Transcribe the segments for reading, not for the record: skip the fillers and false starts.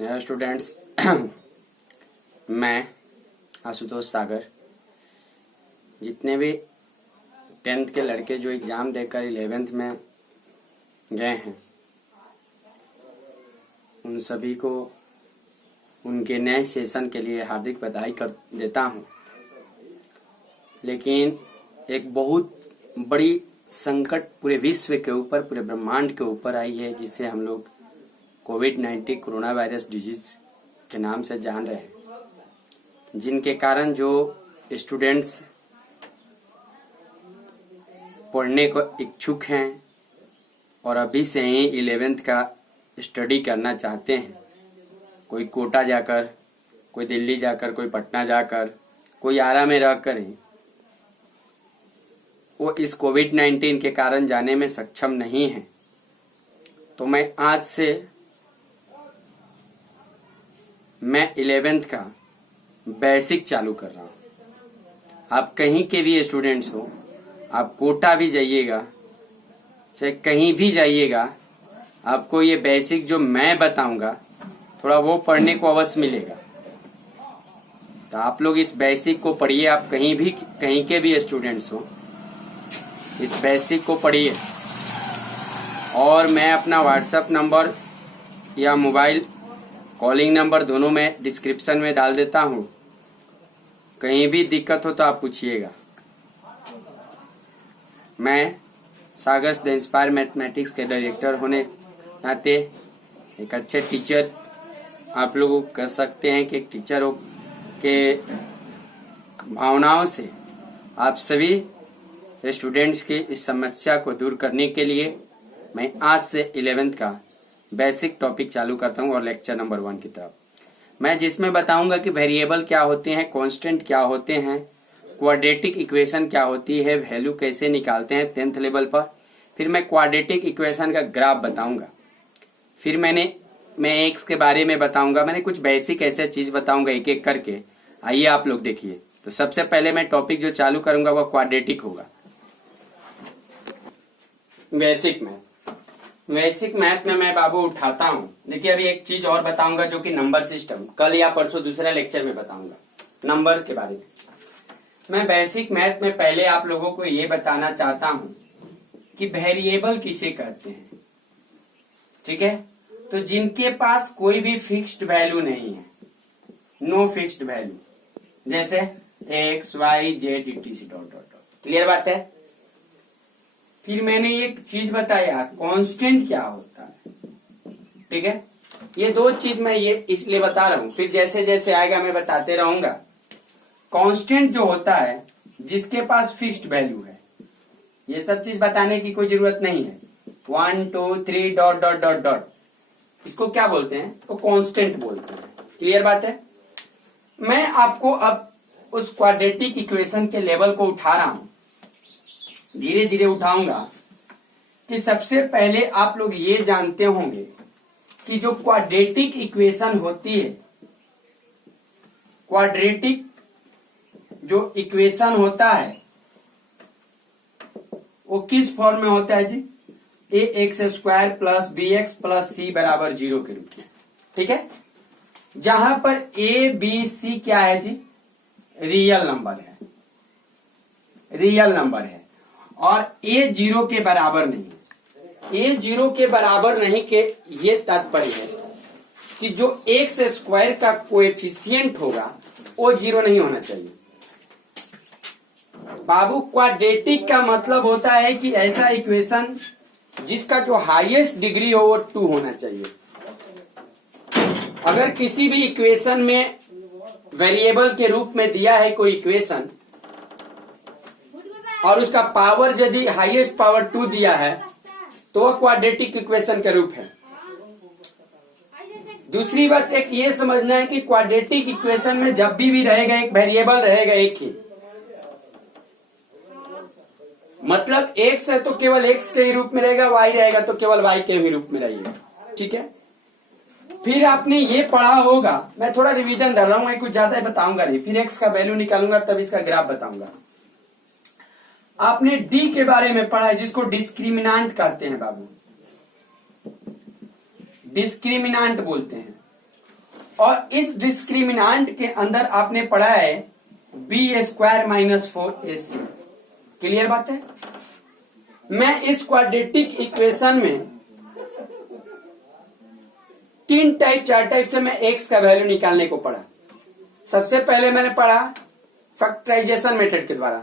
Students मैं आशुतोष सागर, जितने भी 10th के लड़के जो एग्ज़ाम देकर 11th में गए हैं उन सभी को उनके नए सेशन के लिए हार्दिक बधाई कर देता हूं। लेकिन एक बहुत बड़ी संकट पूरे विश्व के ऊपर, पूरे ब्रह्मांड के ऊपर आई है, जिसे हम लोग कोविड-19 कोरोना वायरस डिजीज के नाम से जान रहे हैं, जिनके कारण जो स्टूडेंट्स पढ़ने को इच्छुक हैं और अभी से ही 11th का स्टडी करना चाहते हैं, कोई कोटा जाकर, कोई दिल्ली जाकर, कोई पटना जाकर, कोई आरा में रहकर ही वो इस कोविड-19 के कारण जाने में सक्षम नहीं है, तो मैं आज से 11th का बेसिक चालू कर रहा हूँ। आप कहीं के भी स्टूडेंट्स हो, आप कोटा भी जाइएगा, चाहे कहीं भी जाइएगा, आपको ये बेसिक जो मैं बताऊंगा थोड़ा वो पढ़ने को अवश्य मिलेगा। तो आप लोग इस बेसिक को पढ़िए। आप कहीं के भी स्टूडेंट्स हो, इस बेसिक को पढ़िए। और मैं अपना व्हाट्सएप नंबर या मोबाइल कॉलिंग नंबर दोनों में डिस्क्रिप्शन में डाल देता हूँ। कहीं भी दिक्कत हो तो आप पूछिएगा। मैं सागर्स द इंस्पायर मैथमेटिक्स के डायरेक्टर होने नाते एक अच्छे टीचर आप लोग कह सकते हैं कि एक टीचर हो के भावनाओं से आप सभी स्टूडेंट्स की इस समस्या को दूर करने के लिए मैं आज से 11th का बेसिक टॉपिक चालू करता हूं और लेक्चर नंबर 1 की तरफ मैं जिसमें बताऊंगा कि वेरिएबल क्या होते हैं, कांस्टेंट क्या होते हैं, क्वाड्रेटिक इक्वेशन क्या होती है, वैल्यू कैसे निकालते हैं 10th लेवल पर। फिर मैं क्वाड्रेटिक इक्वेशन का ग्राफ बताऊंगा। फिर मैं एक्स के बारे में बताऊंगा। मैंने कुछ बेसिक ऐसे चीज बताऊंगा एक एक करके। आइए आप लोग देखिए। तो सबसे पहले मैं टॉपिक जो चालू करूंगा वो क्वाड्रेटिक होगा। बेसिक मैथ में मैं बाबू उठाता हूं। देखिए अभी एक चीज और बताऊंगा जो कि नंबर सिस्टम, कल या परसों दूसरा लेक्चर में बताऊंगा नंबर के बारे में। मैं बेसिक मैथ में पहले आप लोगों को ये बताना चाहता हूं कि वेरिएबल किसे कहते हैं। ठीक है, तो जिनके पास कोई भी फिक्स्ड वैल्यू नहीं है, नो फिक्स्ड वैल्यू, जैसे X Y Z etc dot dot dot. Clear बात है। फिर मैंने एक चीज बताया, कांस्टेंट क्या होता है। ठीक है, ये दो चीज मैं ये इसलिए बता रहा हूं, फिर जैसे जैसे आएगा मैं बताते रहूंगा। कांस्टेंट जो होता है जिसके पास फिक्स्ड वैल्यू है, ये सब चीज बताने की कोई जरूरत नहीं है। 1 2 3 डॉट डॉट डॉट डॉट, इसको क्या बोलते हैं? तो कांस्टेंट बोलते हैं। क्लियर बात है। मैं आपको अब उस क्वाड्रेटिक इक्वेशन के लेवल को उठा रहा हूं, धीरे धीरे उठाऊंगा। कि सबसे पहले आप लोग ये जानते होंगे कि जो क्वाड्रेटिक इक्वेशन होती है, क्वाड्रेटिक जो इक्वेशन होता है वो किस फॉर्म में होता है जी? ax² plus bx plus c बराबर 0 के रूप में। ठीक है, जहां पर a b c क्या है जी? रियल नंबर है, रियल नंबर है। और a 0 के बराबर नहीं है। a 0 के बराबर नहीं के ये तात्पर्य है कि जो x² का कोएफिशिएंट होगा वो 0 नहीं होना चाहिए। बाबू क्वाड्रेटिक का मतलब होता है कि ऐसा इक्वेशन जिसका जो हाईएस्ट डिग्री हो वो 2 होना चाहिए। अगर किसी भी इक्वेशन में वेरिएबल के रूप में दिया है कोई इक्वेशन और उसका पावर यदि हाईएस्ट पावर 2 दिया है तो वह क्वाड्रेटिक इक्वेशन का रूप है। दूसरी बात एक ये समझना है कि क्वाड्रेटिक इक्वेशन में जब भी रहेगा एक वेरिएबल रहेगा एक ही, मतलब x है तो केवल x के ही रूप में रहेगा, y रहेगा तो केवल y के ही रूप में रहेगा। ठीक है, फिर आपने ये पढ़ा होगा, मैं थोड़ा रिवीजन डाल रहा हूं, मैं कुछ ज्यादा ही बताऊंगा नहीं। फिर x का वैल्यू निकालूंगा तब इसका ग्राफ बताऊंगा। आपने d के बारे में पढ़ा है जिसको डिस्क्रिमिनांट कहते हैं बाबू, डिस्क्रिमिनांट बोलते हैं। और इस डिस्क्रिमिनांट के अंदर आपने पढ़ा है B square minus 4ac। Clear बात है। मैं इस क्वाड्रेटिक इक्वेशन में 3 टाइप 4 टाइप से मैं एक्स का वैल्यू निकालने को पढ़ा। सबसे पहले मैंने पढ़ा फैक्टराइजेशन मेथड के द्वारा,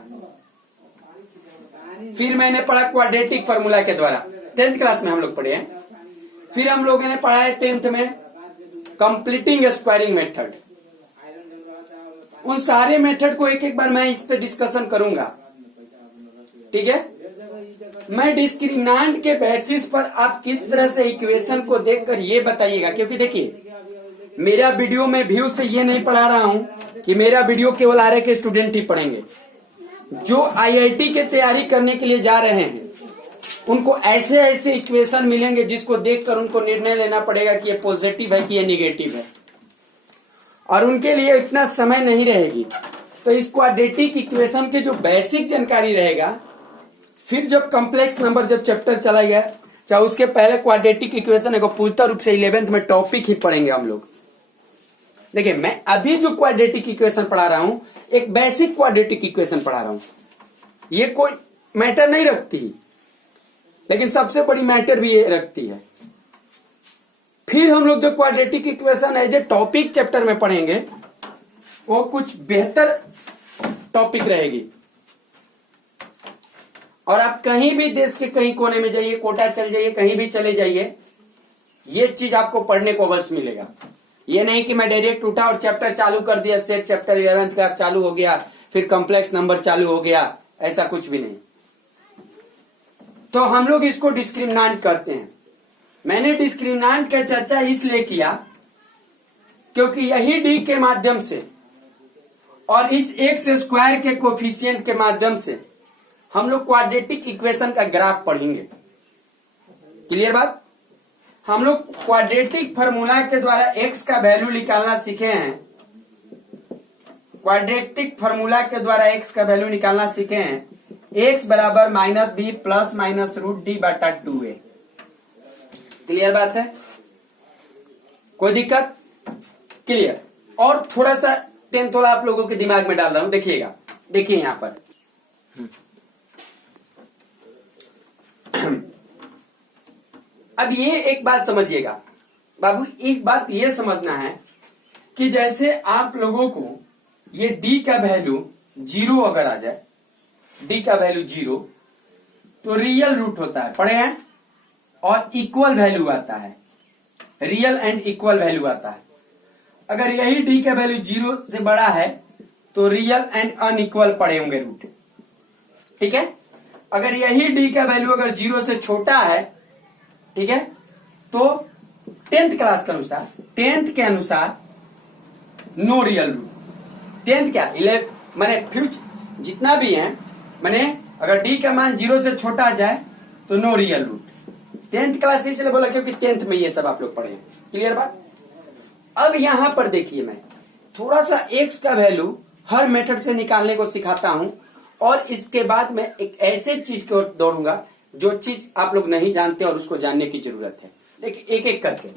फिर मैंने पढ़ा क्वाड्रेटिक फार्मूला के द्वारा, 10th क्लास में हम लोग पढ़े हैं। फिर हम लोगों ने पढ़ा है 10th में कंप्लीटिंग स्क्वायरिंग मेथड। उन सारे मेथड को एक एक बार मैं इस पे डिस्कशन करूंगा, ठीक है। मैं डिस्क्रिमिनांट के बेसिस पर आप किस तरह से इक्वेशन को देखकर ये बताइएगा, क्योंकि देखिए मेरा वीडियो में व्यू से ये नहीं पढ़ा रहा हूं कि मेरा वीडियो केवल आरए के स्टूडेंट ही पढ़ेंगे। जो आईआईटी के तैयारी करने के लिए जा रहे हैं उनको ऐसे ऐसे इक्वेशन मिलेंगे जिसको देखकर उनको निर्णय लेना पड़ेगा कि ये पॉजिटिव है कि ये निगेटिव है, और उनके लिए इतना समय नहीं रहेगी। तो इस क्वाड्रेटिक इक्वेशन के जो बेसिक जानकारी रहेगा, फिर जब कॉम्प्लेक्स नंबर जब चैप्टर चला गया, चाहे उसके पहले क्वाड्रेटिक इक्वेशन को पूर्ण रूप से 11th में टॉपिक ही पढ़ेंगे हम लोग। देखिए मैं अभी जो क्वाड्रेटिक इक्वेशन पढ़ा रहा हूं एक बेसिक क्वाड्रेटिक इक्वेशन पढ़ा रहा हूं, ये कोई मैटर नहीं रखती, लेकिन सबसे बड़ी मैटर भी ये रखती है। फिर हम लोग जो quadratic equation as a topic chapter में पढ़ेंगे वो कुछ बेहतर टॉपिक रहेगी। और आप कहीं भी देश के कहीं कोने में जाइए, कोटा चल जाइए, कहीं भी चले जाइए, ये चीज आपको पढ़ने को अवश्य मिलेगा। ये नहीं कि मैं डायरेक्ट उठा और चैप्टर चालू कर दिया, सेट चैप्टर 11th का चालू हो गया, फिर कॉम्प्लेक्स नंबर चालू हो गया, ऐसा कुछ भी नहीं। तो हम लोग इसको डिस्क्रिमिनांट करते हैं। मैंने डिस्क्रिमिनांट का चर्चा इसलिए किया क्योंकि यही डी के माध्यम से और इस एक्स स्क्वायर के कोफिशिएंट के माध्यम से हम लोग क्वाड्रेटिक इक्वेशन का ग्राफ पढ़ेंगे। क्लियर बात। हम लोग क्वाड्रेटिक फार्मूला के द्वारा एक्स का वैल्यू निकालना सीखे हैं। क्वाड्रेटिक फार्मूला के द्वारा एक्स का वैल्यू निकालना सीखे हैं। एक्स बराबर minus B plus minus root D बटा 2a। क्लियर बात है, कोई दिक्कत? क्लियर। और थोड़ा सा थोड़ा आप लोगों के दिमाग में डाल रहा हूं, देखिएगा। देखिए यहां पर अब ये एक बात समझिएगा बाबू, एक बात ये समझना है कि जैसे आप लोगों को ये d का वैल्यू 0 अगर आ जाए, d का वैल्यू 0, तो रियल रूट होता है, पढ़े हैं, और इक्वल वैल्यू आता है, रियल एंड इक्वल वैल्यू आता है। अगर यही d का वैल्यू 0 से बड़ा है तो रियल एंड अनइक्वल पड़े होंगे रूट, ठीक है। अगर यही d का वैल्यू अगर 0 से छोटा है, ठीक है, तो 10th क्लास के अनुसार, 10th के अनुसार नो रियल रूट। 10th क्या 11 मैंने फ्यूचर जितना भी है, मैंने अगर d का मान 0 से छोटा आ जाए तो no real root. 10th class इसलिए बोला क्योंकि 10th में ये सब आप लोग पढ़े हैं। क्लियर बात। अब यहां पर देखिए मैं थोड़ा सा x का वैल्यू हर मेथड से निकालने को सिखाता हूं, और इसके बाद मैं एक ऐसे चीज की ओर दौड़ूंगा जो चीज आप लोग नहीं जानते और उसको जानने की जरूरत है। देखिए एक एक करके,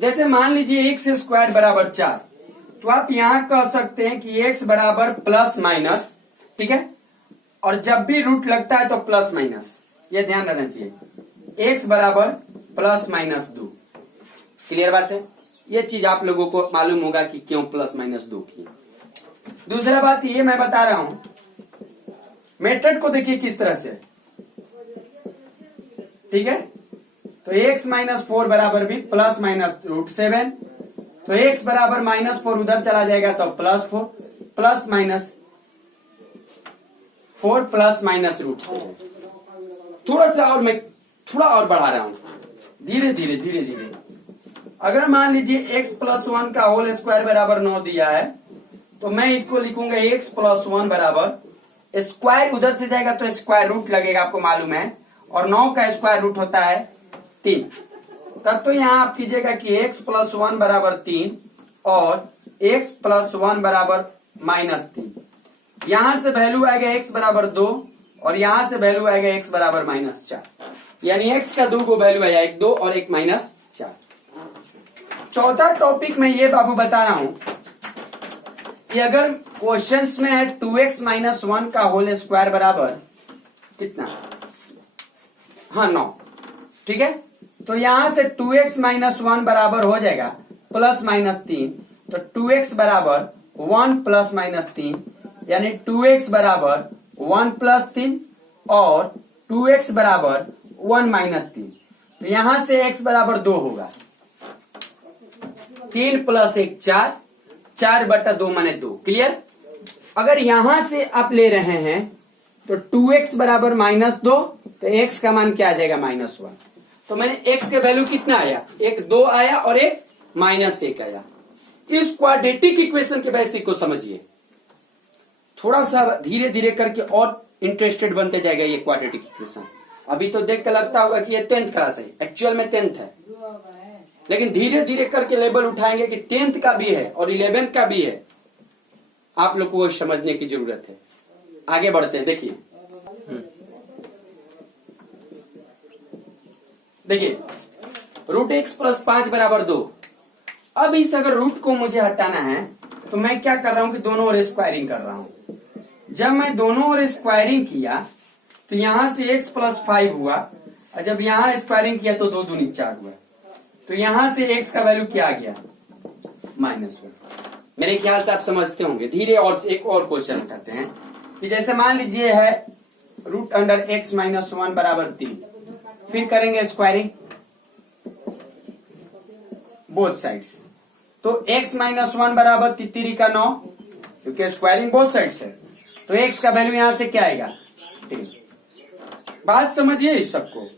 जैसे मान लीजिए एक्स स्क्वायर बराबर 4, तो आप यहां कह सकते हैं कि एक्स बराबर प्लस माइनस, ठीक है, और जब भी रूट लगता है तो प्लस माइनस, ये ध्यान रखना चाहिए, एक्स बराबर प्लस माइनस 2। क्लियर बात है, ये चीज आप लोगों को मालूम होगा कि क्यों प्लस माइनस 2 की। दूसरा बात ये मैं बता रहा हूं, मेथड को देखिए किस तरह से, ठीक है। तो x माइनस 4 बराबर भी प्लस माइनस रूट 7, तो x बराबर माइनस 4 उधर चला जाएगा तो plus 4, plus minus 4 plus minus root 7। थोड़ा सा और मैं थोड़ा और बढ़ा रहा हूं, धीरे धीरे धीरे धीरे। अगर मान लीजिए x प्लस 1 का होल स्क्वायर बराबर 9 दिया है, तो मैं इसको लिखूंगा x प्लस 1 बराबर, स्क्वायर उधर से जाएगा तो स्क्वायर रूट लगेगा, आपको मालूम है, और 9 का स्क्वायर रूट होता है 3। तब तो यहां आप कीजिएगा कि x प्लस 1 बराबर 3 और x प्लस 1 बराबर माइनस 3। यहां से वैल्यू आएगा x बराबर 2 और यहां से वैल्यू आएगा x बराबर माइनस 4, यानी x का 2 को वैल्यू आया, एक 2 और एक माइनस 4। चौथा टॉपिक मैं ये बाबू बता रहा हूं कि अगर क्वेश्चंस में है 2x माइनस 1 का होल स्क्वायर बराबर कितना, हाँ 9, ठीक है। तो यहां से 2x माइनस 1 बराबर हो जाएगा प्लस माइनस 3, तो 2x बराबर 1 प्लस माइनस 3, यानी 2x बराबर 1 प्लस 3 और 2x बराबर 1 माइनस 3। तो यहां से x बराबर 2 होगा, 3 प्लस 1 4, 4/2 माने 2। क्लियर। अगर यहां से आप ले रहे हैं तो 2x बराबर -2, तो x का मान क्या आ जाएगा -1। तो मैंने x के वैल्यू कितना आया, एक 2 आया और एक -1 आया। इस क्वाड्रेटिक इक्वेशन के बेसिक को समझिए, थोड़ा सा धीरे धीरे करके और इंटरेस्टेड बनते जाएगा ये क्वाड्रेटिक इक्वेशन। अभी तो देख के लगता होगा कि ये 10th क्लास है, एक्चुअल में 10th है, लेकिन धीरे धीरे करके लेवल उठाएंगे कि 10th का भी है और 11th का भी है। आप लोग को समझने की जरूरत है। आगे बढ़ते हैं। देखिए देखिए √x प्लस 5 बराबर 2। अब इस अगर रूट को मुझे हटाना है तो मैं क्या कर रहा हूं कि दोनों ओर स्क्वायरिंग कर रहा हूं। जब मैं दोनों ओर स्क्वायरिंग किया तो यहां से x प्लस 5 हुआ, और जब यहां स्क्वायरिंग किया तो 2 दूनी 4 हुआ। तो यहां से x का वैल्यू क्या आ गया, -1। मेरे ख्याल से आप समझते होंगे। धीरे और एक और क्वेश्चन उठाते हैं कि जैसे मान लीजिए है √x माइनस 1 बराबर 3, फिर करेंगे स्क्वायरिंग बोथ साइड्स। तो x माइनस 1 बराबर 3 का 9, क्योंकि स्क्वायरिंग बोथ साइड्स है, तो x का वैल्यू यहां से क्या आएगा 10। बात समझिए इस सबको।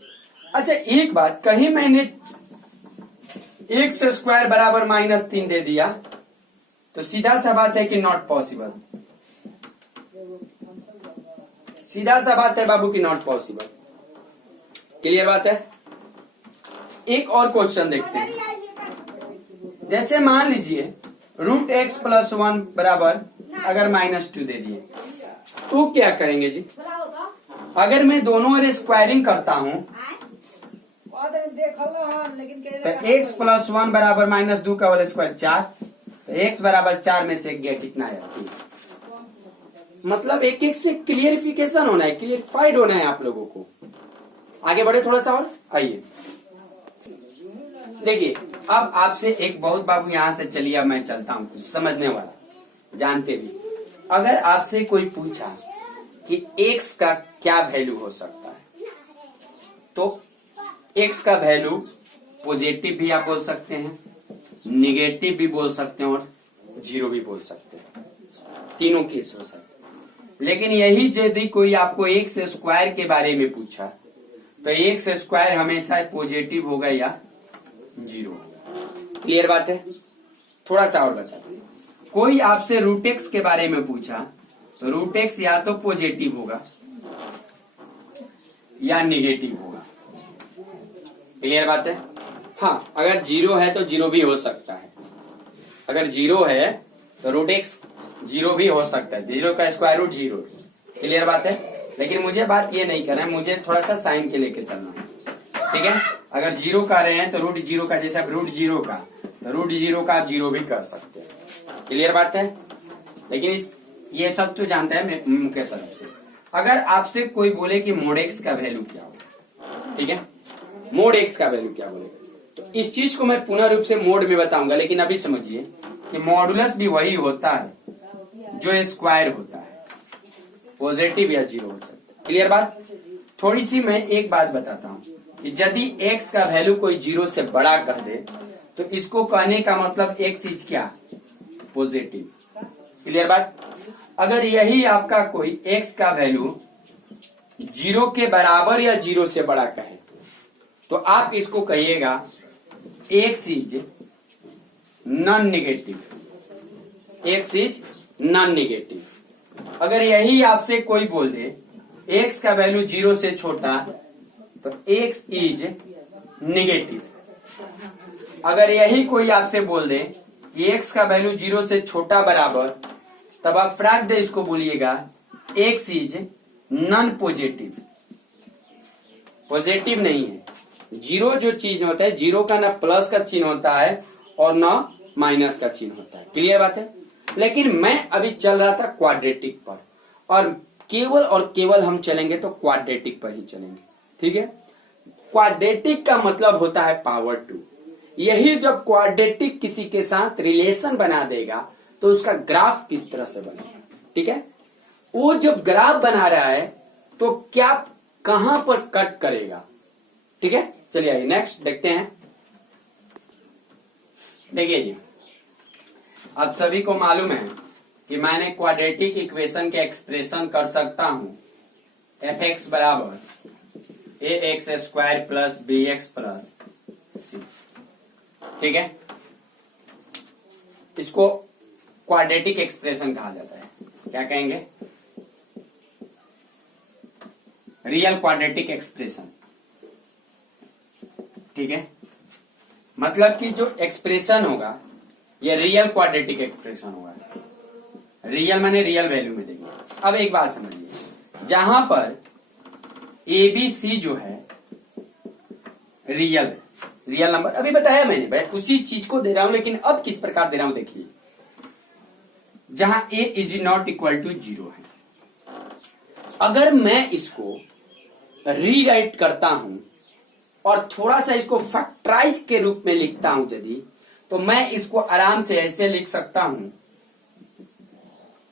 अच्छा एक बात, कहीं मैंने x स्क्वायर बराबर -3 दे दिया तो सीधा सा बात है कि नॉट पॉसिबल। सीधा सा बात है बाबू की नॉट पॉसिबल। क्लियर बात है। एक और क्वेश्चन देखते हैं। जैसे मान लीजिए √x प्लस 1 बराबर अगर -2 दे दिए तो क्या करेंगे जी। अगर मैं दोनों ओर स्क्वायरिंग करता हूं तो x प्लस 1 बराबर -2 का होल स्क्वायर 4, तो x बराबर 4 में से गया कितना है 3। मतलब एक एक से क्लियरिफिकेशन होना है, क्लियरिफाइड होना है आप लोगों को। आगे बढ़े थोड़ा सा और आइए देखिए। अब आपसे एक बहुत बाबू यहां से चलिए, अब मैं चलता हूं कुछ समझने वाला जानते भी। अगर आपसे कोई पूछा कि x का क्या वैल्यू हो सकता है, तो x का वैल्यू पॉजिटिव भी आप बोल सकते हैं, निगेटिव भी बोल सकते हैं और 0 भी बोल सकते हैं। तीनों केस हो सकते हैं। लेकिन यही यदि कोई आपको x स्क्वायर के बारे में पूछा तो x स्क्वायर हमेशा पॉजिटिव होगा या 0। क्लियर बात है। थोड़ा सा और बता दें। कोई आपसे √x के बारे में पूछा तो √x या तो पॉजिटिव होगा या निगेटिव होगा। क्लियर बात है। हाँ, अगर 0 है तो 0 भी हो सकता है। अगर 0 है तो √x 0 भी हो सकता है, 0 का स्क्वायर रूट 0। क्लियर बात है। लेकिन मुझे बात ये नहीं करना है, मुझे थोड़ा सा साइन के लेके चलना है। ठीक है। अगर 0 कर रहे हैं तो √0 का, जैसे √0 का, तो √0 का आप 0 भी कर सकते हैं। क्लियर बात है। लेकिन ये सब तो जानते हैं मुख्य तरफ से। अगर आपसे कोई बोले कि मोड x का वैल्यू क्या होगा, ठीक है, मोड x का वैल्यू क्या बोलेगा, तो इस चीज को मैं पुनः रूप से मोड में बताऊंगा। लेकिन अभी समझिए कि मॉडुलस भी वही होता है जो स्क्वायर होता है, पॉजिटिव या 0 हो सकता है। क्लियर बात। थोड़ी सी मैं एक बात बताता हूं कि यदि x का वैल्यू कोई 0 से बड़ा कर दे तो इसको कहने का मतलब x इज क्या, पॉजिटिव। क्लियर बात। अगर यही आपका कोई x का वैल्यू 0 के बराबर या 0 से बड़ा कहे तो आप इसको कहिएगा x is non negative, x is non negative. अगर यही आपसे कोई बोल दे x का वैल्यू 0 से छोटा तो x इज नेगेटिव। अगर यही कोई आपसे बोल दे कि x का वैल्यू 0 से छोटा बराबर, तब आप फ्रैक्ट दे इसको बोलिएगा x is non positive. Positive नहीं है। 0 जो चीज होता है, 0 का ना प्लस का चिन्ह होता है और ना माइनस का चिन्ह होता है। क्लियर बात है। लेकिन मैं अभी चल रहा था क्वाड्रेटिक पर, और केवल हम चलेंगे तो क्वाड्रेटिक पर ही चलेंगे। ठीक है। क्वाड्रेटिक का मतलब होता है पावर 2। यही जब क्वाड्रेटिक किसी के साथ रिलेशन बना देगा तो उसका ग्राफ किस तरह से बनेगा। ठीक है। वो जब ग्राफ बना रहा है तो क्या कहां पर कट करेगा। ठीक है। चलिए आइए नेक्स्ट देखते हैं। देखिए जी, अब सभी को मालूम है कि मैंने क्वाड्रेटिक इक्वेशन के एक्सप्रेशन कर सकता हूं एफ एक्स बराबर a x square plus b x plus c. ठीक है। इसको क्वाड्रेटिक एक्सप्रेशन कहा जाता है। क्या कहेंगे? Real quadratic expression. ठीक है। मतलब कि जो एक्सप्रेशन होगा ये रियल क्वाड्रेटिक एक्सप्रेशन होगा। रियल माने रियल वैल्यू में देंगे। अब एक बात समझिए, जहां पर ए बी सी जो है रियल नंबर, अभी बताया मैंने भाई, उसी चीज को दे रहा हूं, लेकिन अब किस प्रकार दे रहा हूं देखिए। जहां ए इज नॉट इक्वल टू 0 है, अगर मैं इसको रीराइट करता हूं और थोड़ा सा इसको फैक्टराइज के रूप में लिखता हूं यदि, तो मैं इसको आराम से ऐसे लिख सकता हूं,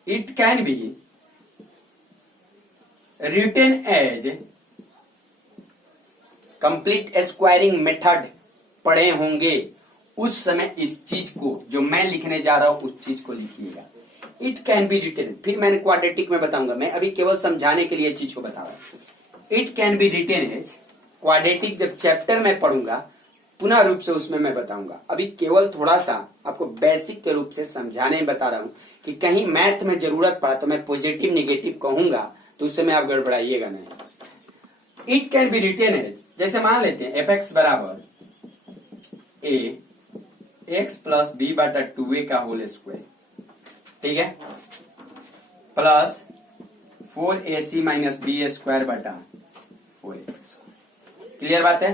it can be written as complete squaring method. पढ़े होंगे उस समय इस चीज को, जो मैं लिखने जा रहा हूं उस चीज को लिखिएगा। इट कैन बी रिटन, फिर मैंने क्वाड्रेटिक में बताऊंगा, मैं अभी केवल समझाने के लिए चीज को बता रहा हूं। It can be written as, quadratic जब चैप्टर में पढ़ूंगा पुनः रूप से उसमें मैं बताऊंगा। अभी केवल थोड़ा सा आपको बेसिक के रूप से समझाने में बता रहा हूं कि कहीं मैथ में जरूरत पड़ा तो मैं पॉजिटिव निगेटिव कहूंगा तो उस समय आप गड़बड़ाइएगा नहीं। It can be written as, जैसे मान लेते हैं एफ एक्स बराबर ए एक्स प्लस बी बटा 2a का होल स्क्वायर। ठीक है। Plus 4ac minus B square बटा 4a। क्लियर बात है।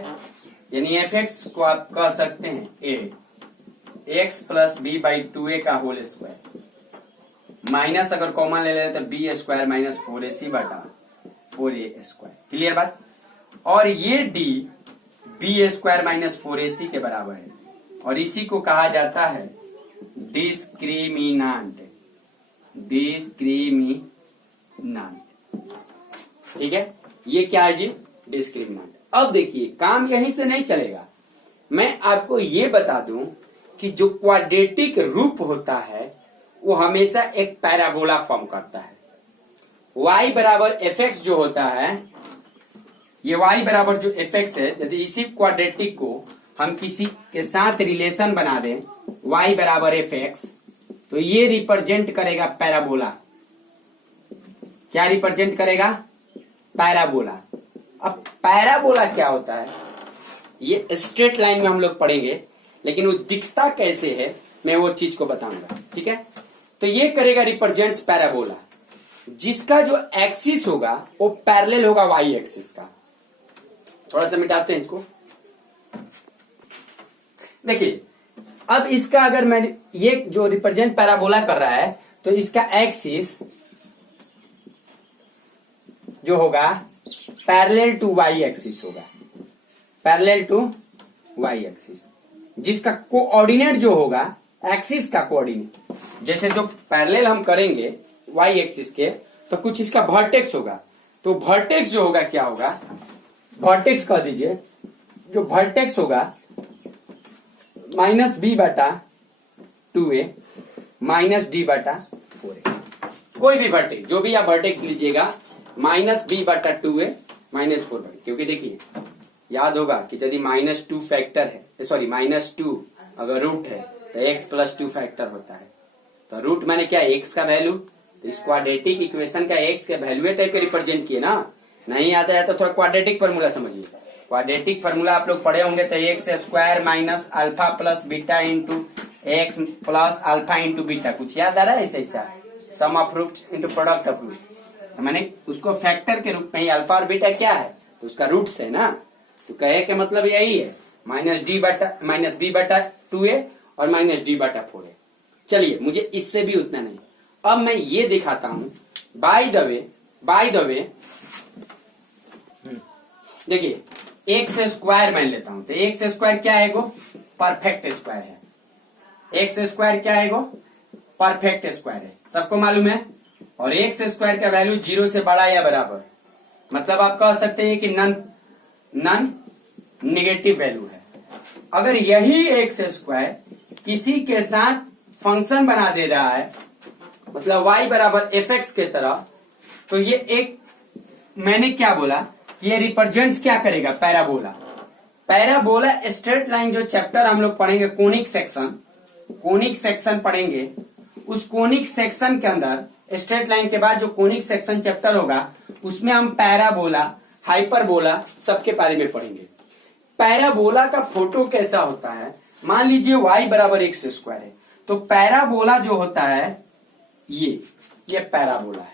यानी एफ एक्स को आप कह सकते हैं a x plus b by 2a का होल स्क्वायर, माइनस अगर कॉमन ले लेते तो बी स्क्वायर माइनस 4ac बटा 4a स्क्वायर। क्लियर बात। और ये D B square minus 4ac के बराबर है, और इसी को कहा जाता है डिस्क्रिमिनांट। ठीक है। ये क्या है जी? डिस्क्रिमिनांट। अब देखिए काम यहीं से नहीं चलेगा, मैं आपको ये बता दूं कि जो क्वाड्रेटिक रूप होता है वो हमेशा एक पैराबोला फॉर्म करता है। y बराबर एफ एक्स जो होता है, ये y बराबर जो एफ एक्स है, यदि इसी क्वाड्रेटिक को हम किसी के साथ रिलेशन बना दें y बराबर एफ एक्स, तो ये रिप्रेजेंट करेगा पैराबोला। क्या रिप्रेजेंट करेगा? पैराबोला। अब पैराबोला क्या होता है ये स्ट्रेट लाइन में हम लोग पढ़ेंगे, लेकिन वो दिखता कैसे है मैं वो चीज को बताऊंगा। ठीक है। तो ये करेगा रिप्रेजेंट्स पैराबोला, जिसका जो एक्सिस होगा वो पैरेलल होगा वाई एक्सिस का। थोड़ा सा मिटाते हैं इसको। देखिए अब इसका अगर मैं ये जो रिप्रेजेंट पैराबोला कर रहा है तो इसका एक्सिस जो होगा पैरेलल टू वाई एक्सिस होगा, पैरेलल टू वाई एक्सिस, जिसका कोऑर्डिनेट जो होगा एक्सिस का कोऑर्डिनेट, जैसे जो पैरेलल हम करेंगे वाई एक्सिस के तो कुछ इसका वर्टेक्स होगा, तो वर्टेक्स जो होगा क्या होगा, वर्टेक्स कह दीजिए, जो वर्टेक्स होगा माइनस बी बटा 2a माइनस डी बटा 4a। कोई भी वर्टेक्स, जो भी आप वर्टेक्स लीजिएगा, माइनस बी बटा 2a माइनस 4 बटा, क्योंकि देखिए याद होगा कि यदि -2 फैक्टर है, सॉरी -2 अगर रूट है तो x प्लस 2 फैक्टर होता है। तो रूट माने क्या? x का वैल्यू। तो इस क्वाड्रेटिक इक्वेशन का x के वैल्यू टाइप के रिप्रेजेंट किए ना। नहीं आता है तो थोड़ा क्वाड्रेटिक फार्मूला समझिए। क्वाड्रेटिक फार्मूला आप लोग पढ़े होंगे, तो x square minus alpha plus beta into x plus alpha into beta, कुछ याद आ रहा है? ऐसा sum of roots into product of root. तो मैंने उसको फैक्टर के रूप में ही, अल्फा और बीटा क्या है तो उसका रूट्स है ना, तो कहे के मतलब यही है माइनस बी बटा 2a और माइनस डी बटा 4 है। चलिए, मुझे इससे भी उतना नहीं। अब मैं ये दिखाता हूं बाय द वे देखिए, एक्स स्क्वायर मान लेता हूं, तो एक्स स्क्वायर क्या है? वो परफेक्ट स्क्वायर है। एक्स स्क्वायर क्या है? वो परफेक्ट स्क्वायर है, सबको मालूम है। और एक्स स्क्वायर का वैल्यू 0 से बड़ा या बराबर, मतलब आप कह सकते हैं कि नन नेगेटिव वैल्यू है। अगर यही एक्स स्क्वायर किसी के साथ फंक्शन बना दे रहा है, मतलब y बराबर एफ एक्स के तरह, तो ये एक, मैंने क्या बोला, ये रिप्रेजेंट्स क्या करेगा? पैराबोला। पैराबोला स्ट्रेट लाइन, जो चैप्टर हम लोग पढ़ेंगे कोनिक सेक्शन पढ़ेंगे, उस कोनिक सेक्शन के अंदर स्ट्रेट लाइन के बाद जो कोनिक सेक्शन चैप्टर होगा, उसमें हम पैराबोला, हाइपरबोला सबके बारे में पढ़ेंगे। पैराबोला का फोटो कैसा होता है? मान लीजिए y बराबर एक्स स्क्वायर है, तो पैराबोला जो होता है ये पैराबोला है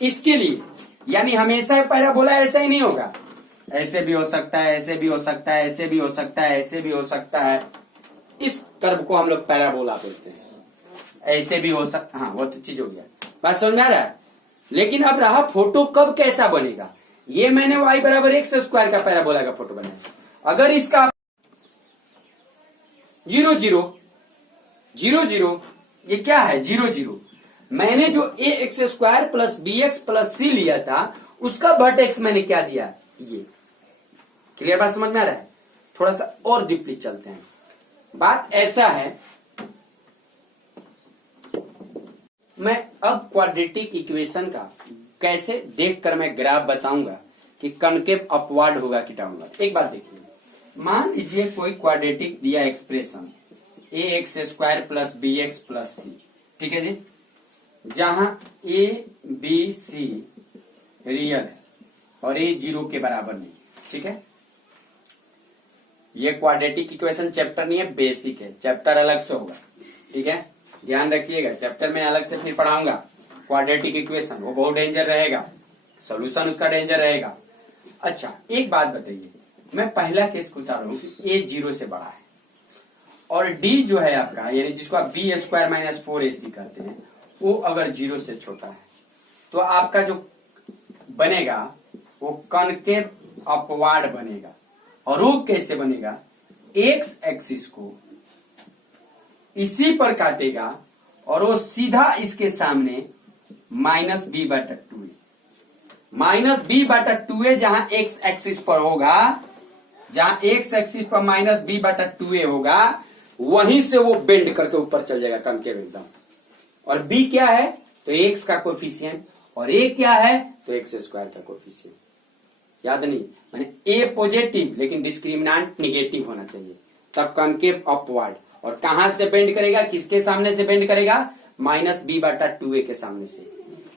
इसके लिए, यानी हमेशा पैराबोला ऐसा ही नहीं होगा, ऐसे भी हो सकता है, ऐसे भी हो सकता है, ऐसे भी हो सकता है, ऐसे भी हो सकता है। इस कर्व को हम लोग पैराबोला बोलते हैं। ऐसे भी हो सकता, हाँ वो तो चीज हो गया, बात समझ में आ रहा है। लेकिन अब रहा फोटो कब कैसा बनेगा, ये मैंने y बराबर एक्स स्क्वायर का पैराबोला का फोटो बनाया। अगर इसका 0 0 0 0, ये क्या है? 0 0, मैंने जो a x square plus b x plus c लिया था, उसका वर्टेक्स मैंने क्या दिया? ये। क्लियर बात समझ में आ रहा है? थोड़ा सा और डीपली चलते हैं। बात ऐसा है, मैं अब क्वाड्रेटिक इक्वेशन का कैसे देखकर मैं ग्राफ बताऊंगा कि कनकेव अपवर्ड होगा कि डाउनवर्ड। एक बात देखिए, मान लीजिए कोई क्वाड्रेटिक दिया expression a x square plus b x plus c, ठीक है जी, जहां ए बी सी रियल है और ए 0 के बराबर नहीं, ठीक है। ये क्वाड्रेटिक इक्वेशन चैप्टर नहीं है, बेसिक है, चैप्टर अलग से होगा, ठीक है, ध्यान रखिएगा। चैप्टर में अलग से फिर पढ़ाऊंगा क्वाड्रेटिक इक्वेशन, वो बहुत डेंजर रहेगा, सॉल्यूशन उसका डेंजर रहेगा। अच्छा, एक बात बताइए, मैं पहला केस को बता रहा हूं कि ए 0 से बड़ा है और डी जो है आपका, यानी जिसको आप बी स्क्वायर माइनस 4ac कहते हैं, वो अगर 0 से छोटा है, तो आपका जो बनेगा वो कनकेव अपवर्ड बनेगा। और वो कैसे बनेगा? एक्स एक्सिस को इसी पर काटेगा और वो सीधा इसके सामने माइनस बी बटा 2a, माइनस बी बटा 2a जहां एक्स एक्सिस पर होगा, जहां एक्स एक्सिस पर माइनस बी बटा 2a होगा, वहीं से वो बेंड करके ऊपर चल जाएगा कनकेव एकदम। और b क्या है? तो x का कोफिशिएंट, और a क्या है? तो एक्स स्क्वायर का कोफिशिएंट। याद नहीं, माने a पॉजिटिव लेकिन डिस्क्रिमिनेंट निगेटिव होना चाहिए, तब कनकेव अपवर्ड। और कहां से बेंड करेगा? किसके सामने से बेंड करेगा? माइनस बी बटा 2a के सामने से,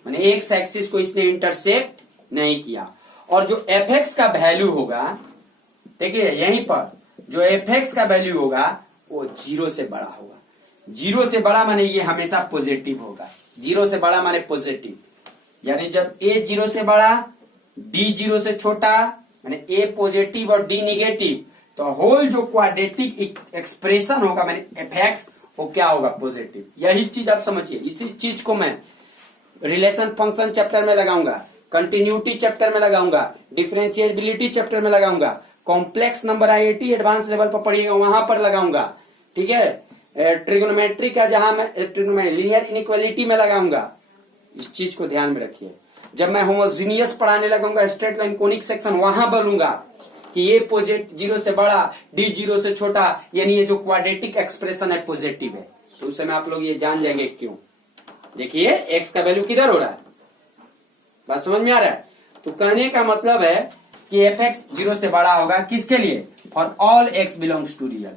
माने एक्स एक्सिस को इसने इंटरसेप्ट नहीं किया। और जो एफ एक्स का वैल्यू होगा, देखिए यहीं पर जो एफ एक्स का वैल्यू होगा वो 0 से बड़ा होगा। 0 से बड़ा माने ये हमेशा पॉजिटिव होगा, 0 से बड़ा माने पॉजिटिव, यानी जब a 0 से बड़ा, d 0 से छोटा, माने a पॉजिटिव और d निगेटिव, तो होल जो क्वाड्रेटिक एक्सप्रेशन होगा माने एफ एक्स, वो क्या होगा? पॉजिटिव। यही चीज आप समझिए। इसी चीज को मैं रिलेशन फंक्शन चैप्टर में लगाऊंगा, कंटिन्यूटी चैप्टर में लगाऊंगा, डिफरेंशिएबिलिटी चैप्टर में लगाऊंगा, complex number IIT advance level पर पढ़िएगा वहां पर लगाऊंगा, ठीक है। ट्रिग्नोमेट्री का जहां मैं लीनियर इनइक्वालिटी में लगाऊंगा। इस चीज को ध्यान में रखिए। जब मैं होमोजीनियस पढ़ाने लगूंगा, स्ट्रेट लाइन कोनिक सेक्शन, वहां बोलूंगा कि ये पॉजिटिव 0 से बड़ा, डी 0 से छोटा, यानी ये जो क्वाड्रेटिक एक्सप्रेशन है पॉजिटिव है, तो उस समय आप लोग ये जान जाएंगे क्यों। देखिए एक्स का वैल्यू किधर हो रहा है, बात समझ में आ रहा है? तो कहने का मतलब है कि एफ एक्स 0 से बड़ा होगा, किसके लिए? For all X belongs to real.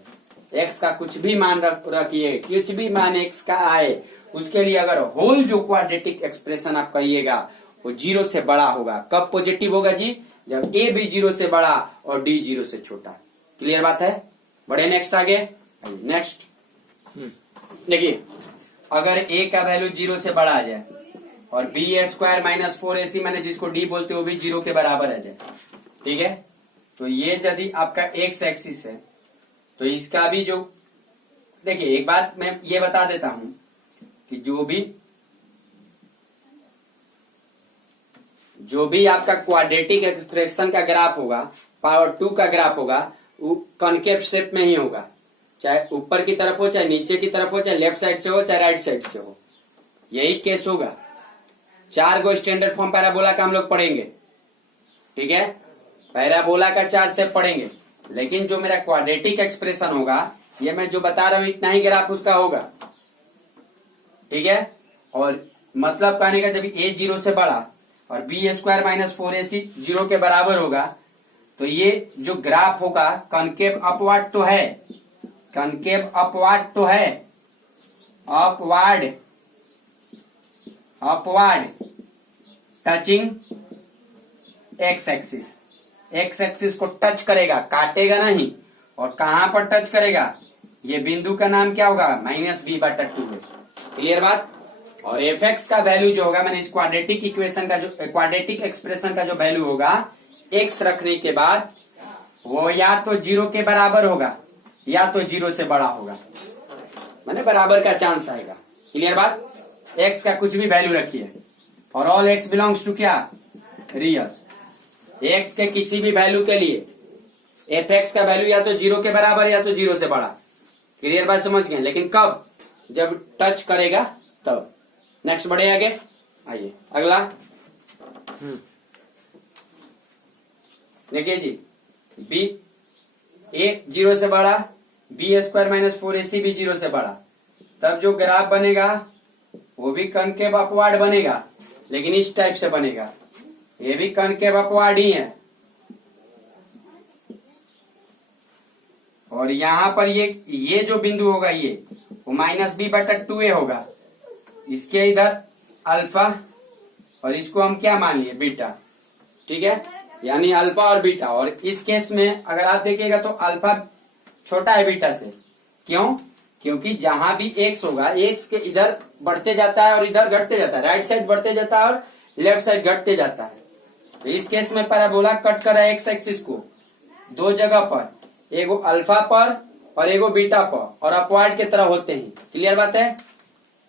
X का कुछ भी मान रखिए, कुछ भी मान एक्स का आए, उसके लिए अगर होल जो क्वाड्रेटिक एक्सप्रेशन आप कहिएगा वो 0 से बड़ा होगा। कब पॉजिटिव होगा जी? जब ए भी 0 से बड़ा और डी 0 से छोटा। क्लियर बात है? बढ़े नेक्स्ट आगे। नेक्स्ट देखिए, अगर ए का वैल्यू 0 से बड़ा आ जाए और बी स्क्वायर माइनस 4ac, मैंने जिसको डी बोलते हो, वो भी 0 के बराबर आ जाए, ठीक है, तो ये यदि आपका एक्स एक्सिस है, तो इसका भी जो देखिए एक बात मैं ये बता देता हूं कि जो भी आपका क्वाड्रेटिक एक्सप्रेशन का ग्राफ होगा, पावर 2 का ग्राफ होगा, वो कॉनकेव शेप में ही होगा, चाहे ऊपर की तरफ हो, चाहे नीचे की तरफ हो, चाहे लेफ्ट साइड से हो, चाहे राइट साइड से हो, यही केस होगा। 4 गो स्टैंडर्ड फॉर्म पैराबोला का हम लोग पढ़ेंगे, ठीक है, पैराबोला का 4 स्टेप पढ़ेंगे, लेकिन जो मेरा क्वाड्रेटिक एक्सप्रेशन होगा, ये मैं जो बता रहा हूं इतना ही ग्राफ उसका होगा, ठीक है। और मतलब कहने का जब a 0 से बड़ा और b स्क्वायर माइनस 4ac 0 के बराबर होगा, तो ये जो ग्राफ होगा कॉनकेव अपवार्ड तो है, कॉनकेव अपवार्ड तो है, upward touching x axis, x axis को टच करेगा, काटेगा नहीं। और कहां पर टच करेगा, ये बिंदु का नाम क्या होगा, -b/2 है। क्लियर बात। और एफ एक्स का वैल्यू जो होगा, मैंने इस क्वाड्रेटिक इक्वेशन का जो क्वाड्रेटिक एक्सप्रेशन का जो वैल्यू होगा एक्स रखने के बाद, वो या तो 0 के बराबर होगा या तो 0 से बड़ा होगा, माने बराबर का चांस आएगा। क्लियर बात। एक्स का कुछ भी वैल्यू रखिए, और ऑल एक्स बिलोंग्स टू क्या, रियल। एक्स के किसी भी वैल्यू के लिए एफ एक्स का वैल्यू या तो 0 के बराबर या तो 0 से बड़ा। क्लियर बात, समझ गए। लेकिन कब, जब टच करेगा तब। नेक्स्ट बढ़े आगे, आइए अगला। देखिए जी, बी ए 0 से बड़ा, बी स्क्वायर माइनस 4ac भी 0 से बड़ा, तब जो ग्राफ बनेगा वो भी कॉनकेव अपवार्ड बनेगा, लेकिन इस टाइप से बनेगा। ये भी कॉनकेव अपवार्ड ही है, और यहां पर ये जो बिंदु होगा ये वो -b/2a होगा, इसके इधर अल्फा और इसको हम क्या मान लिए, बीटा, ठीक है, यानी अल्फा और बीटा। और इस केस में अगर आप देखिएगा तो अल्फा छोटा है बीटा से, क्यों, क्योंकि जहां भी एक्स होगा, एक्स के इधर बढ़ते जाता है और इधर घटते जाता है, राइट साइड बढ़ते जाता है और लेफ्ट साइड घटते जाता है। तो इस केस में पैराबोला कट कर रहा है एक्स एक्सिस को दो जगह पर, एगो अल्फा पर और एगो बीटा पर, और अपवार्ड के तरह होते हैं। क्लियर बात है।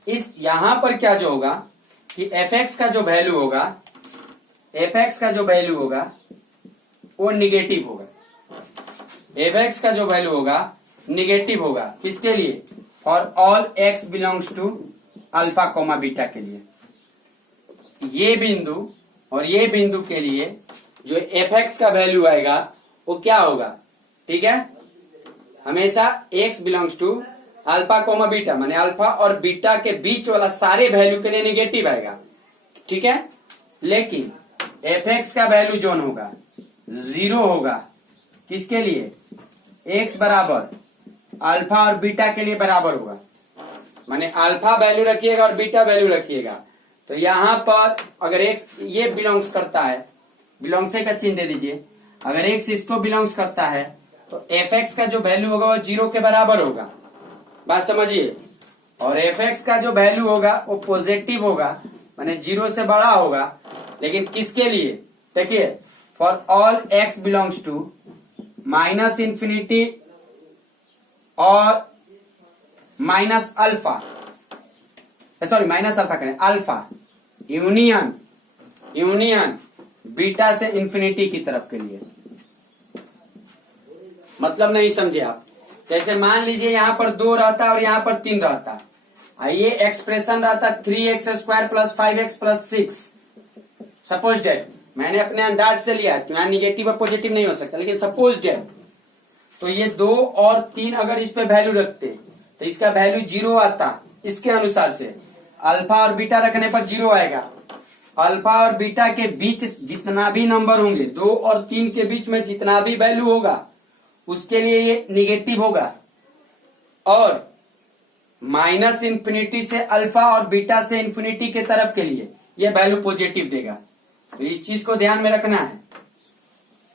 इस यहां पर क्या जो होगा कि एफ एक्स का जो वैल्यू होगा, एफ एक्स का जो वैल्यू होगा वो निगेटिव होगा, एफ एक्स का जो वैल्यू होगा निगेटिव होगा। किसके लिए, for all X belongs to alpha comma beta के लिए। ये बिंदु और ये बिंदु के लिए जो एफ एक्स का वैल्यू आएगा वो क्या होगा, ठीक है, हमेशा X belongs to alpha comma beta, माने अल्फा और बीटा के बीच वाला सारे वैल्यू के लिए निगेटिव आएगा, ठीक है। लेकिन एफ एक्स का वैल्यू जोन होगा 0 होगा, किसके लिए, एक्स बराबर अल्फा और बीटा के लिए बराबर होगा, माने अल्फा वैल्यू रखिएगा और बीटा वैल्यू रखिएगा। तो यहां पर अगर एक्स ये बिलोंग्स करता है, बिलोंग्स का चिन्ह दे दीजिए, अगर एक्स इसको बिलोंग्स करता है तो एफ एक्स का जो वैल्यू होगा वो 0 के बराबर होगा, बात समझिए। और एफ एक्स का जो वैल्यू होगा वो पॉजिटिव होगा, माने 0 से बड़ा होगा। लेकिन किसके लिए, देखिए, for all X belongs to -∞ और minus alpha, sorry minus alpha करें, अल्फा यूनियन बीटा से इंफिनिटी की तरफ के लिए। मतलब नहीं समझे आप। जैसे मान लीजिए यहां पर 2 रहता और यहां पर 3 रहता, आइए एक्सप्रेशन रहता 3x² + 5x + 6। सपोज डेट, मैंने अपने अंदाज से लिया, यहाँ निगेटिव और पॉजिटिव नहीं हो सकता, लेकिन सपोज डेट, तो ये 2 और 3 अगर इस पे वैल्यू रखते तो इसका वैल्यू 0 आता। इसके अनुसार से अल्फा और बीटा रखने पर 0 आएगा। अल्फा और बीटा के बीच जितना भी नंबर होंगे, 2 और 3 के बीच में जितना भी वैल्यू होगा उसके लिए ये निगेटिव होगा, और -∞ से अल्फा और बीटा से इंफिनिटी के तरफ के लिए ये वैल्यू पॉजिटिव देगा। तो इस चीज को ध्यान में रखना है।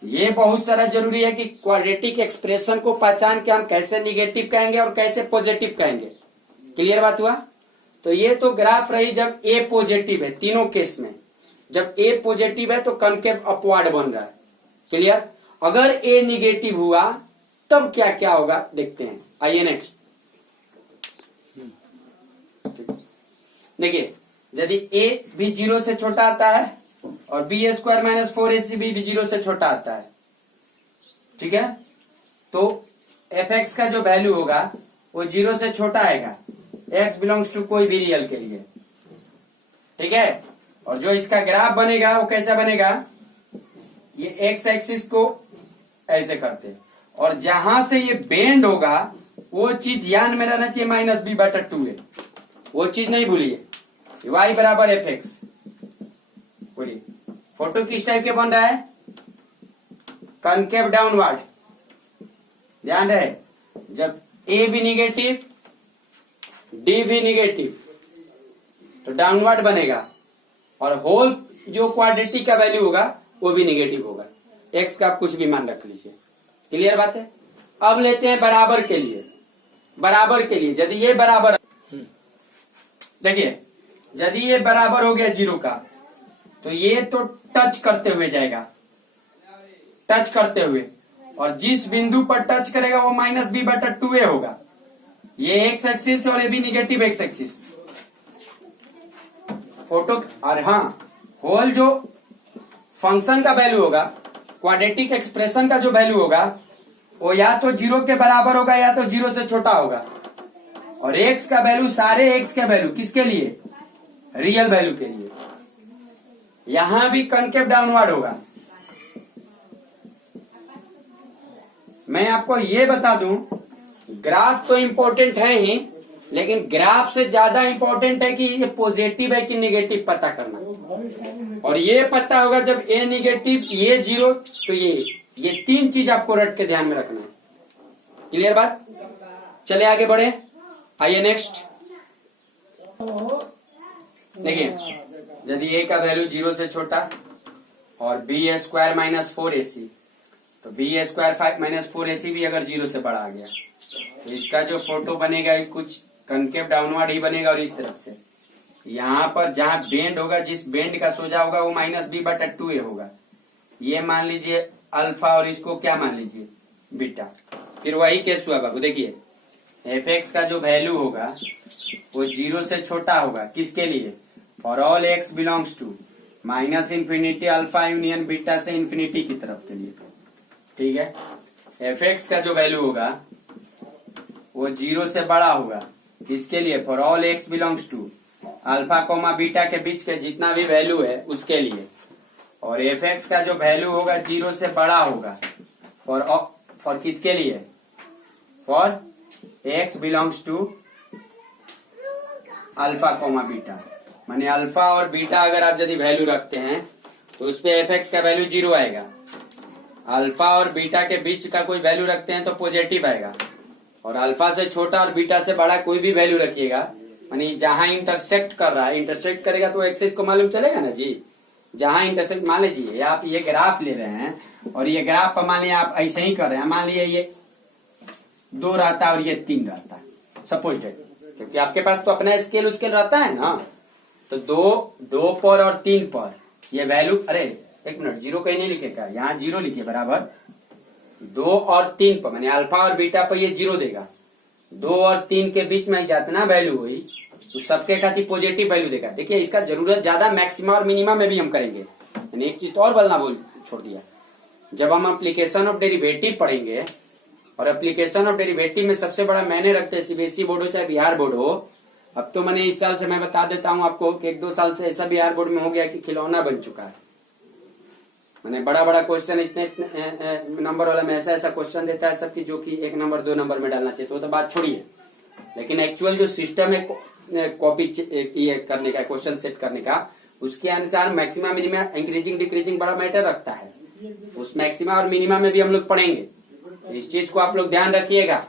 ये बहुत सारा जरूरी है कि क्वाड्रेटिक एक्सप्रेशन को पहचान के हम कैसे निगेटिव कहेंगे और कैसे पॉजिटिव कहेंगे। क्लियर बात हुआ। तो ये तो ग्राफ रही जब ए पॉजिटिव है, तीनों केस में जब ए पॉजिटिव है तो कॉनकेव अपवार्ड बन रहा है। क्लियर। अगर ए निगेटिव हुआ तब क्या क्या होगा देखते हैं। आइए नेक्स्ट। देखिए यदि a भी 0 से छोटा आता है और बी स्क्वायर माइनस 4ac भी 0 से छोटा आता है, ठीक है, तो एफ एक्स का जो वैल्यू होगा वो 0 से छोटा आएगा x बिलोंग्स टू कोई भी रियल के लिए, ठीक है। और जो इसका ग्राफ बनेगा वो कैसा बनेगा, ये एक्स एक्सिस को ऐसे करते हैं और जहां से ये बेंड होगा वो चीज याद में रहना चाहिए माइनस बी बटा 2a, वो चीज नहीं भूलिए। y बराबर एफ एक्स, बोलिए फोटो किस टाइप के बन रहा है, कनकेव डाउनवर्ड, ध्यान रहे। जब a भी निगेटिव d भी निगेटिव तो डाउनवर्ड बनेगा और होल जो क्वाड्रेटिक का वैल्यू होगा वो भी निगेटिव होगा। x का आप कुछ भी मान रख लीजिए, क्लियर बात है। अब लेते हैं बराबर के लिए, बराबर के लिए यदि ये बराबर, देखिए यदि ये बराबर हो गया 0 का तो ये तो टच करते हुए जाएगा, टच करते हुए, और जिस बिंदु पर टच करेगा वो माइनस बी बटा 2a होगा। ये एक्स एक्सिस और ये भी निगेटिव एक्स एक्सिस फोटो। और हाँ, होल जो फंक्शन का वैल्यू होगा, क्वाड्रेटिक एक्सप्रेशन का जो वैल्यू होगा वो या तो 0 के बराबर होगा या तो 0 से छोटा होगा। और x का वैल्यू, सारे x का वैल्यू किसके लिए, रियल वैल्यू के लिए। यहां भी कनकेव डाउनवर्ड होगा। मैं आपको ये बता दूं, ग्राफ तो इंपॉर्टेंट है ही, लेकिन ग्राफ से ज्यादा इंपॉर्टेंट है कि ये पॉजिटिव है कि नेगेटिव पता करना। और ये पता होगा जब ए निगेटिव ये 0, तो ये 3 चीज आपको रट के ध्यान में रखना है। क्लियर बात, चले आगे बढ़े, आइए नेक्स्ट। देखिए यदि a का वैल्यू 0 से छोटा और बी स्क्वायर माइनस 4ac, तो बी स्क्वायर माइनस 4ac भी अगर 0 से बड़ा आ गया तो इसका जो फोटो बनेगा कुछ कनकेव डाउनवर्ड ही बनेगा। और इस तरफ से यहाँ पर जहां बेंड होगा, जिस बेंड का सोजा होगा वो माइनस बी बटा 2a होगा। ये मान लीजिए अल्फा और इसको क्या मान लीजिए बीटा। फिर वही केस हुआ बाबू, देखिए एफ एक्स का जो वैल्यू होगा वो 0 से छोटा होगा, किसके लिए, for all X belongs to minus infinity alpha union beta से इंफिनिटी की तरफ के लिए, ठीक है। एफ एक्स का जो वैल्यू होगा वो 0 से बड़ा होगा, किसके लिए, for all X belongs to alpha comma beta के बीच के जितना भी वैल्यू है उसके लिए। और एफ एक्स का जो वैल्यू होगा 0 से बड़ा होगा फॉर किसके लिए, for X belongs to alpha comma beta. माने अल्फा और बीटा अगर आप यदि वैल्यू रखते हैं तो उस पे एफ एक्स का वैल्यू 0 आएगा। अल्फा और बीटा के बीच का कोई वैल्यू रखते हैं तो पॉजिटिव आएगा। और अल्फा से छोटा और बीटा से बड़ा कोई भी वैल्यू रखिएगा, मानी जहां इंटरसेक्ट कर रहा है, इंटरसेक्ट करेगा तो एक्सिस को मालूम चलेगा ना जी। जहां इंटरसेक्ट, मान लीजिए आप ये ग्राफ ले रहे हैं और ये ग्राफ मान लीजिए आप ऐसे ही कर रहे हैं, मान लीजिए ये 2 रहता है और ये 3 रहता है सपोज डेट, क्योंकि आपके पास तो अपना स्केल उसकेल रहता है ना। तो 2 पर और 3 पर ये वैल्यू, अरे एक मिनट, 0 कहीं नहीं लिखेगा, यहाँ 0 लिखिए बराबर। 2 और 3 पर माने अल्फा और बीटा पर ये 0 देगा। 2 और 3 के बीच में जितना वैल्यू हुई तो सबके खातिर पॉजिटिव वैल्यू देगा। देखिए इसका जरूरत ज्यादा मैक्सिमा और मिनिमा में भी हम करेंगे। मैंने एक चीज तो और बोलना छोड़ दिया, जब हम एप्लीकेशन ऑफ डेरिवेटिव पढ़ेंगे, और एप्लीकेशन ऑफ डेरिवेटिव में सबसे बड़ा मैंने रखते हैं सीबीएसई बोर्ड हो चाहे बिहार बोर्ड हो। अब तो मैंने इस साल से मैं बता देता हूँ आपको कि 1-2 साल से ऐसा बिहार बोर्ड में हो गया कि खिलौना बन चुका है। मैंने बड़ा क्वेश्चन इतने नंबर वाला में ऐसा क्वेश्चन देता है सबकी, जो कि 1 नंबर 2 नंबर में डालना चाहिए, तो बात छोड़िए। लेकिन एक्चुअल जो सिस्टम है कॉपी ये करने का, क्वेश्चन सेट करने का, उसके अनुसार मैक्सिमा मिनिमा इंक्रीजिंग डिक्रीजिंग बड़ा मैटर रखता है। उस मैक्सिमा और मिनिमा में भी हम लोग पढ़ेंगे, इस चीज को आप लोग ध्यान रखिएगा।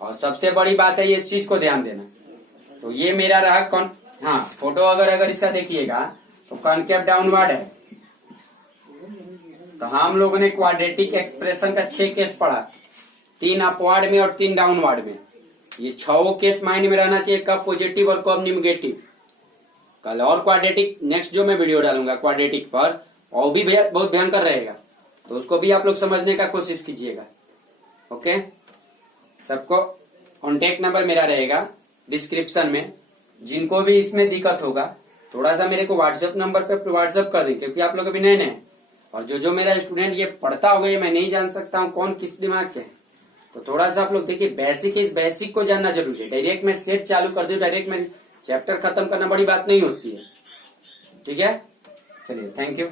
और सबसे बड़ी बात है इस चीज को ध्यान देना। तो ये मेरा रहा कौन, हाँ फोटो अगर इसका देखिएगा तो कॉनकेव डाउनवर्ड है। तो हम लोगों ने क्वाड्रेटिक एक्सप्रेशन का 6 केस पढ़ा, 3 अपवर्ड में और 3 डाउनवर्ड में। ये 6 केस माइंड में रहना चाहिए, कब पॉजिटिव और कब निगेटिव। कल और क्वाड्रेटिक नेक्स्ट जो मैं वीडियो डालूंगा क्वाड्रेटिक पर, और भी बहुत भयंकर रहेगा, तो उसको भी आप लोग समझने का कोशिश कीजिएगा। ओके, सबको कॉन्टेक्ट नंबर मेरा रहेगा डिस्क्रिप्शन में, जिनको भी इसमें दिक्कत होगा थोड़ा सा मेरे को व्हाट्सएप नंबर पे व्हाट्सएप कर दें, क्योंकि आप लोग अभी नए नए और जो मेरा स्टूडेंट ये पढ़ता होगा ये मैं नहीं जान सकता हूँ कौन किस दिमाग के है। तो थोड़ा सा आप लोग देखिए बेसिक, इस बेसिक को जानना जरूरी है। डायरेक्ट मैं सेट चालू कर दूं, डायरेक्ट मैं चैप्टर खत्म करना बड़ी बात नहीं होती है। ठीक है, चलिए, थैंक यू।